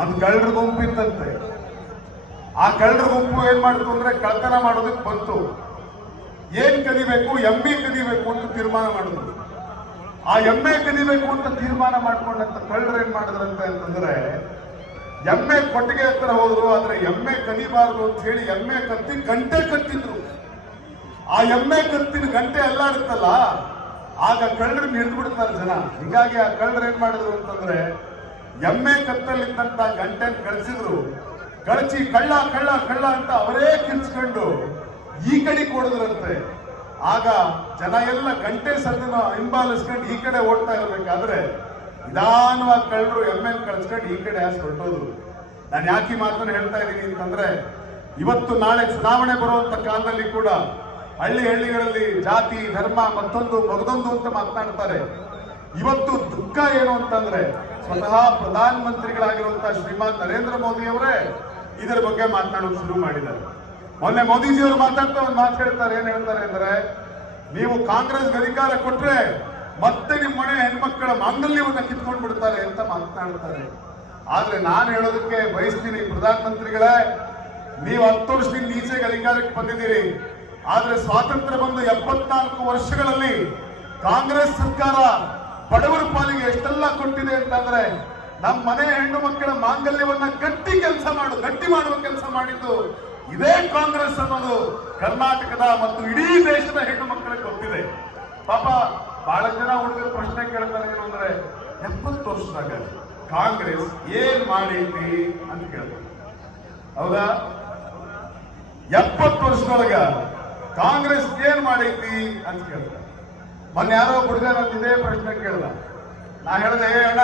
ಒಂದು ಕಳ್ಳರ ಗುಂಪು ಇತ್ತಂತೆ. ಆ ಕಳ್ಳರ ಗುಂಪು ಏನ್ ಮಾಡ್ತು ಅಂದ್ರೆ ಕಳ್ತನ ಮಾಡೋದಕ್ಕೆ ಬಂತು. ಏನ್ ಕದಿಬೇಕು, ಎಮ್ಮೆ ಕದಿಬೇಕು ಅಂತ ತೀರ್ಮಾನ ಮಾಡಿದ್ರು. ಆ ಎಮ್ಮೆ ಕದಿಬೇಕು ಅಂತ ತೀರ್ಮಾನ ಮಾಡ್ಕೊಂಡಂತ ಕಳ್ಳರು ಏನ್ ಮಾಡಿದ್ರಂತೆ ಅಂತಂದ್ರೆ ಎಮ್ಮೆ ಕೊಟ್ಟಿಗೆ ಹತ್ರ ಹೋದ್ರು. ಆದ್ರೆ ಎಮ್ಮೆ ಕದಿಬಾರ್ದು ಅಂತ ಹೇಳಿ ಎಮ್ಮೆ ಕತ್ತಿ ಗಂಟೆ ಕತ್ತಿದ್ರು. ಆ ಎಮ್ಮೆ ಕತ್ತಿನ ಗಂಟೆ ಅಲ್ಲಾಡುತ್ತಲ್ಲ, ಆಗ ಕಳ್ಳರನ್ನ ಹಿಡಿದು ಬಿಡ್ತಾರೆ ಜನ. ಹೀಗಾಗಿ ಆ ಕಳ್ಳರು ಏನ್ ಮಾಡಿದ್ರು ಅಂತಂದ್ರೆ ಎಮ್ಮೆ ಕತ್ತಲ್ಲಿದ್ದಂತ ಗಂಟೆನ ಕಳಿಸಿದ್ರು. ಕಳಿಸಿ ಕಳ್ಳ ಕಳ್ಳ ಕಳ್ಳ ಅಂತ ಅವರೇ ಕಿರ್ಚ್ಕೊಂಡು ಈ ಕಡೆ ಕೊಡಿದ್ರಂತೆ. ಆಗ ಜನ ಎಲ್ಲ ಗಂಟೆ ಸದ್ದನ್ನು ಹಿಂಬಾಲಿಸ್ಕೊಂಡು ಈ ಕಡೆ ಓಡ್ತಾ ಇರ್ಬೇಕಾದ್ರೆ ನಿಧಾನವಾಗಿ ಕಳ್ಳರು ಎಮ್ಮೆ ಕಳಿಸ್ಕೊಂಡು ಈ ಕಡೆ ಹೊರಟೋದ್ರು. ನಾನು ಯಾಕೆ ಈ ಮಾತನ್ನು ಹೇಳ್ತಾ ಇದ್ದೀನಿ ಅಂತಂದ್ರೆ ಇವತ್ತು ನಾಳೆ ಚುನಾವಣೆ ಬರುವಂತ ಕಾಲದಲ್ಲಿ ಕೂಡ ಹಳ್ಳಿಗಳಲ್ಲಿ ಜಾತಿ ಧರ್ಮ ಮತ್ತೊಂದು ಮಗದೊಂದು ಅಂತ ಮಾತನಾಡ್ತಾರೆ. ಇವತ್ತು ದುಃಖ ಏನು ಅಂತಂದ್ರೆ ಸ್ವತಃ ಪ್ರಧಾನ ಮಂತ್ರಿಗಳಾಗಿರುವಂತಹ ಶ್ರೀಮಾನ್ ನರೇಂದ್ರ ಮೋದಿ ಅವರೇ ಇದರ ಬಗ್ಗೆ ಮಾತನಾಡೋದು ಶುರು ಮಾಡಿದ್ದಾರೆ. ಮೊನ್ನೆ ಮೋದಿಜಿಯವರು ಮಾತಾಡ್ತಾ ಒಂದು ಮಾತು ಹೇಳ್ತಾರೆ. ಏನ್ ಹೇಳ್ತಾರೆ ಅಂದ್ರೆ, ನೀವು ಕಾಂಗ್ರೆಸ್ ಅಧಿಕಾರ ಕೊಟ್ರೆ ಮತ್ತೆ ನಿಮ್ಮ ಮನೆ ಹೆಣ್ಮಕ್ಕಳ ಮಾಂಗಲ್ಯವನ್ನ ಕಿತ್ಕೊಂಡು ಬಿಡ್ತಾರೆ ಅಂತ ಮಾತನಾಡ್ತಾರೆ. ಆದ್ರೆ ನಾನು ಹೇಳೋದಕ್ಕೆ ಬಯಸ್ತೀನಿ, ಪ್ರಧಾನ ಮಂತ್ರಿಗಳೇ, ನೀವು 10 ವರ್ಷದಿಂದ ಈಚೆಗೆ ಅಧಿಕಾರಕ್ಕೆ ಬಂದಿದ್ದೀರಿ. ಆದ್ರೆ ಸ್ವಾತಂತ್ರ್ಯ ಬಂದು 74 ವರ್ಷಗಳಲ್ಲಿ ಕಾಂಗ್ರೆಸ್ ಸರ್ಕಾರ ಬಡವರ ಪಾಲಿಗೆ ಎಷ್ಟೆಲ್ಲ ಕೊಟ್ಟಿದೆ ಅಂತಂದ್ರೆ ನಮ್ಮ ಮನೆ ಹೆಣ್ಣು ಮಕ್ಕಳ ಮಾಂಗಲ್ಯವನ್ನ ಗಟ್ಟಿ ಮಾಡುವ ಕೆಲಸ ಮಾಡಿದ್ದು ಇದೇ ಕಾಂಗ್ರೆಸ್ ಅನ್ನೋದು ಕರ್ನಾಟಕದ ಮತ್ತು ಇಡೀ ದೇಶದ ಹೆಣ್ಣು ಮಕ್ಕಳಿಗೆ ಗೊತ್ತಿದೆ. ಪಾಪ ಬಹಳ ಜನ ಹುಡುಗರು ಪ್ರಶ್ನೆ ಕೇಳ್ತಾರೆ, ಏನು ಅಂದ್ರೆ 70 ವರ್ಷದಾಗ ಕಾಂಗ್ರೆಸ್ ಏನ್ ಮಾಡೈತಿ ಅಂತ ಕೇಳ್ತಾರೆ. ಹೌದಾ? 70 ವರ್ಷದೊಳಗ ಕಾಂಗ್ರೆಸ್ ಏನ್ ಮಾಡೈತಿ ಅಂತ ಕೇಳ್ತಾರೆ. ಮೊನ್ನೆ ಯಾರೋ ಹುಡುಗ ನಾನು ಇದೇ ಪ್ರಶ್ನೆ ಕೇಳ್ದ. ನಾ ಹೇಳ್ದೆ, ಅಣ್ಣ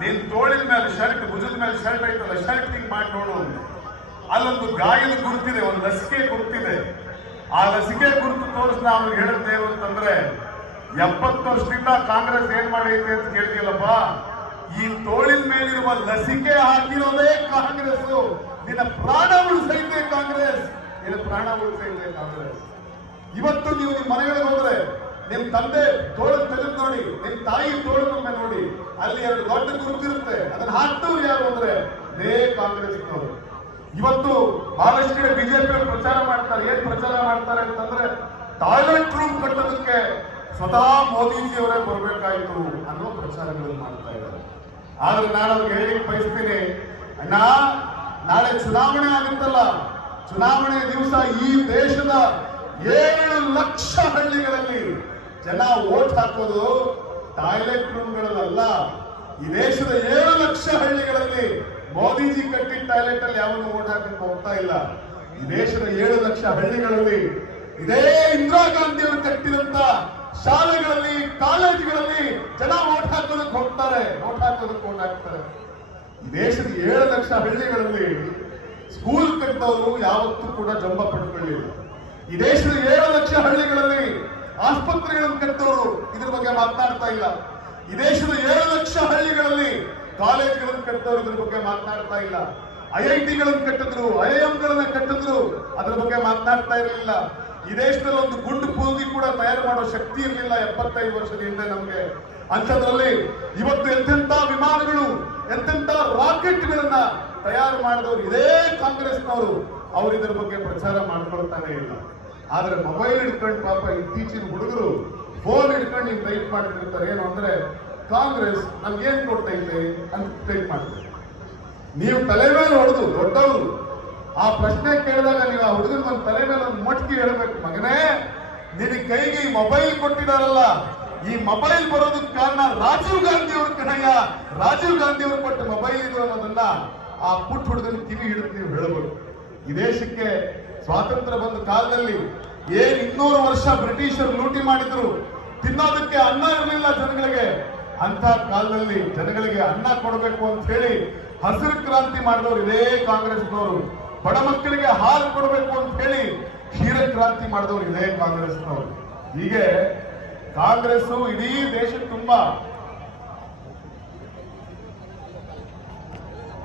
ನೀನ್ ತೋಳಿನ ಮೇಲೆ ಶರ್ಟ್, ಭುಜದ ಮೇಲೆ ಶರ್ಟ್ ಐತಲ್ಲ, ಶರ್ಟ್ ಹಿಂಗ್ ಮಾಡಿ ನೋಡು ಅಂತ. ಅಲ್ಲೊಂದು ಗಾಯದ ಗುರುತಿದೆ, ಒಂದು ಲಸಿಕೆ ಗುರುತಿದೆ. ಆ ಲಸಿಕೆ ಗುರುತು ತೋರಿಸ್ ಅವ್ರಿಗೆ ಹೇಳಿದ್ದೇವು ಅಂತಂದ್ರೆ 70 ವರ್ಷದಿಂದ ಕಾಂಗ್ರೆಸ್ ಏನ್ ಮಾಡೈತೆ ಅಂತ ಕೇಳ್ತಿಲ್ಲಪ್ಪ, ಈ ತೋಳಿನ ಮೇಲಿರುವ ಲಸಿಕೆ ಹಾಕಿರೋದೇ ಕಾಂಗ್ರೆಸ್. ನಿನ್ನ ಪ್ರಾಣ ಉಳಿಸೈತೆ ಕಾಂಗ್ರೆಸ್, ನಿನ್ನ ಪ್ರಾಣ ಉಳಿಸೈತೆ ಕಾಂಗ್ರೆಸ್. ಇವತ್ತು ನೀವು ನಿಮ್ಮ ಮನೆಗಳಿಗೆ ಹೋದ್ರೆ ನಿಮ್ ತಂದೆ ತೋಳನ್ನು ತೆಗೆದು ನೋಡಿ, ನಿಮ್ ತಾಯಿ ತೋಳನ್ನ ನೋಡಿ, ಅಲ್ಲಿ 2 ದೊಡ್ಡ ಗುರುತಿರುತ್ತೆ. ಅದನ್ನ ಹಾಕ್ತವ್ರು ಯಾರು ಅಂದ್ರೆ ನೇ ಕಾಂಗ್ರೆಸ್ನವರು. ಇವತ್ತು ಬಹಳಷ್ಟು ಕಡೆ ಬಿಜೆಪಿ ಪ್ರಚಾರ ಮಾಡ್ತಾರೆ. ಏನ್ ಪ್ರಚಾರ ಮಾಡ್ತಾರೆ ಅಂತಂದ್ರೆ ಟಾಯ್ಲೆಟ್ ರೂಮ್ ಕಟ್ಟೋದಕ್ಕೆ ಸ್ವತಃ ಮೋದಿಜಿ ಅವರೇ ಬರ್ಬೇಕಾಯ್ತು ಅನ್ನೋ ಪ್ರಚಾರಗಳನ್ನು ಮಾಡ್ತಾ ಇದ್ದಾರೆ. ಆದ್ರೆ ನಾನು ಅವ್ರಿಗೆ ಹೇಳಿ ಬಯಸ್ತೀನಿ, ಅಣ್ಣ ನಾಳೆ ಚುನಾವಣೆ ಆಗುತ್ತಲ್ಲ, ಚುನಾವಣೆ ದಿವಸ ಈ ದೇಶದ 7 ಲಕ್ಷ ಹಳ್ಳಿಗಳಲ್ಲಿ ಜನ ವೋಟ್ ಹಾಕೋದು ಟಾಯ್ಲೆಟ್ ರೂಮ್ಗಳಲ್ಲ. ಈ ದೇಶದ 7 ಲಕ್ಷ ಹಳ್ಳಿಗಳಲ್ಲಿ ಮೋದಿಜಿ ಕಟ್ಟಿದ ಟಾಯ್ಲೆಟ್ ಅಲ್ಲಿ ಯಾವನು ವೋಟ್ ಹಾಕಕ್ಕೆ ಹೋಗ್ತಾ ಇಲ್ಲ. ಈ ದೇಶದ 7 ಲಕ್ಷ ಹಳ್ಳಿಗಳಲ್ಲಿ ಇದೇ ಇಂದಿರಾ ಗಾಂಧಿ ಅವರು ಕಟ್ಟಿದಂತ ಶಾಲೆಗಳಲ್ಲಿ ಕಾಲೇಜುಗಳಲ್ಲಿ ಜನ ವೋಟ್ ಹಾಕೋದಕ್ಕೆ ಹೋಗ್ತಾರೆ, ವೋಟ್ ಹಾಕ್ತಾರೆ. ಈ ದೇಶದ 7 ಲಕ್ಷ ಹಳ್ಳಿಗಳಲ್ಲಿ ಸ್ಕೂಲ್ ಕಟ್ಟಿದವರು ಯಾವತ್ತೂ ಕೂಡ ಜಂಬ ಪಡ್ಕೊಳ್ಳಿಲ್ಲ. ಈ ದೇಶದ 7 ಲಕ್ಷ ಹಳ್ಳಿಗಳಲ್ಲಿ ಆಸ್ಪತ್ರೆಗಳನ್ನು ಕಟ್ಟೋರು ಇದ್ರ ಬಗ್ಗೆ ಮಾತನಾಡ್ತಾ ಇಲ್ಲ. ಈ ದೇಶದ 7 ಲಕ್ಷ ಹಳ್ಳಿಗಳಲ್ಲಿ ಕಾಲೇಜ್ಗಳನ್ನು ಕಟ್ಟೋರು ಇದ್ರ ಬಗ್ಗೆ ಮಾತನಾಡ್ತಾ ಇಲ್ಲ. IIT-ಗಳನ್ನು ಕಟ್ಟಿದ್ರು, IIM-ಗಳನ್ನ ಕಟ್ಟಿದ್ರು, ಅದ್ರ ಬಗ್ಗೆ ಮಾತನಾಡ್ತಾ ಇರಲಿಲ್ಲ. ಈ ದೇಶದಲ್ಲಿ ಒಂದು ಗುಂಡು ಪೂಗಿ ಕೂಡ ತಯಾರು ಮಾಡೋ ಶಕ್ತಿ ಇರಲಿಲ್ಲ 75 ವರ್ಷದ ಹಿಂದೆ ನಮಗೆ. ಅಂಥದ್ರಲ್ಲಿ ಇವತ್ತು ಎಂತೆಂಥ ವಿಮಾನಗಳು, ಎಂತೆಂಥ ರಾಕೆಟ್ಗಳನ್ನ ತಯಾರು ಮಾಡಿದವರು ಇದೇ ಕಾಂಗ್ರೆಸ್ನವರು. ಅವ್ರು ಇದ್ರ ಬಗ್ಗೆ ಪ್ರಚಾರ ಮಾಡ್ಕೊಳ್ತಾನೆ ಇಲ್ಲ. ಆದ್ರೆ ಮೊಬೈಲ್ ಹಿಡ್ಕೊಂಡು ಪಾಪ ಇತ್ತೀಚಿನ ಹುಡುಗರು ಫೋನ್ ಹಿಡ್ಕೊಂಡು ನೀವು ಟೈಪ್ ಮಾಡ್ತಿರ್ತಾರೆ. ಏನು ಅಂದ್ರೆ ಕಾಂಗ್ರೆಸ್ ನಮ್ಗೇನ್ ಕೊಡ್ತೈತೆ ಅಂತ ಟೈಪ್ ಮಾಡ್ತಾರೆ. ನೀವು ತಲೆ ಮೇಲೆ ಹೊಡೆದು ದೊಡ್ಡವರು ಆ ಪ್ರಶ್ನೆ ಕೇಳಿದಾಗ ನೀವು ಆ ಹುಡುಗನ ಒಂದು ತಲೆ ಮೇಲೆ ಒಂದು ಮಟ್ಕಿ ಹೇಳ್ಬೇಕು, ಮಗನೇ ನಿನ್ನ ಕೈಗೆ ಈ ಮೊಬೈಲ್ ಕೊಟ್ಟಿದಾರಲ್ಲ, ಈ ಮೊಬೈಲ್ ಬರೋದಕ್ಕೆ ಕಾರಣ ರಾಜೀವ್ ಗಾಂಧಿ ಅವ್ರ ಕಣಯ್ಯ, ರಾಜೀವ್ ಗಾಂಧಿ ಅವರು ಕೊಟ್ಟ ಮೊಬೈಲ್ ಇದು ಅನ್ನೋದನ್ನ ಆ ಪುಟ್ಟ ಹುಡುಗನ ಕಿವಿ ಹಿಡಿದು ನೀವು ಹೇಳಬೇಕು. ಈ ದೇಶಕ್ಕೆ ಸ್ವಾತಂತ್ರ್ಯ ಬಂದ ಕಾಲದಲ್ಲಿ ಏನ್ 200 ವರ್ಷ ಬ್ರಿಟಿಷರು ಲೂಟಿ ಮಾಡಿದ್ರು, ತಿನ್ನೋದಕ್ಕೆ ಅನ್ನ ಇರಲಿಲ್ಲ ಜನಗಳಿಗೆ. ಅಂತ ಕಾಲದಲ್ಲಿ ಜನಗಳಿಗೆ ಅನ್ನ ಕೊಡಬೇಕು ಅಂತ ಹೇಳಿ ಹಸಿರು ಕ್ರಾಂತಿ ಮಾಡಿದವರು ಇದೇ ಕಾಂಗ್ರೆಸ್ನವರು. ಬಡ ಮಕ್ಕಳಿಗೆ ಹಾಲು ಕೊಡಬೇಕು ಅಂತ ಹೇಳಿ ಕ್ಷೀರ ಕ್ರಾಂತಿ ಮಾಡಿದವರು ಇದೇ ಕಾಂಗ್ರೆಸ್ನವರು. ಹೀಗೆ ಕಾಂಗ್ರೆಸ್ ಇಡೀ ದೇಶ ತುಂಬಾ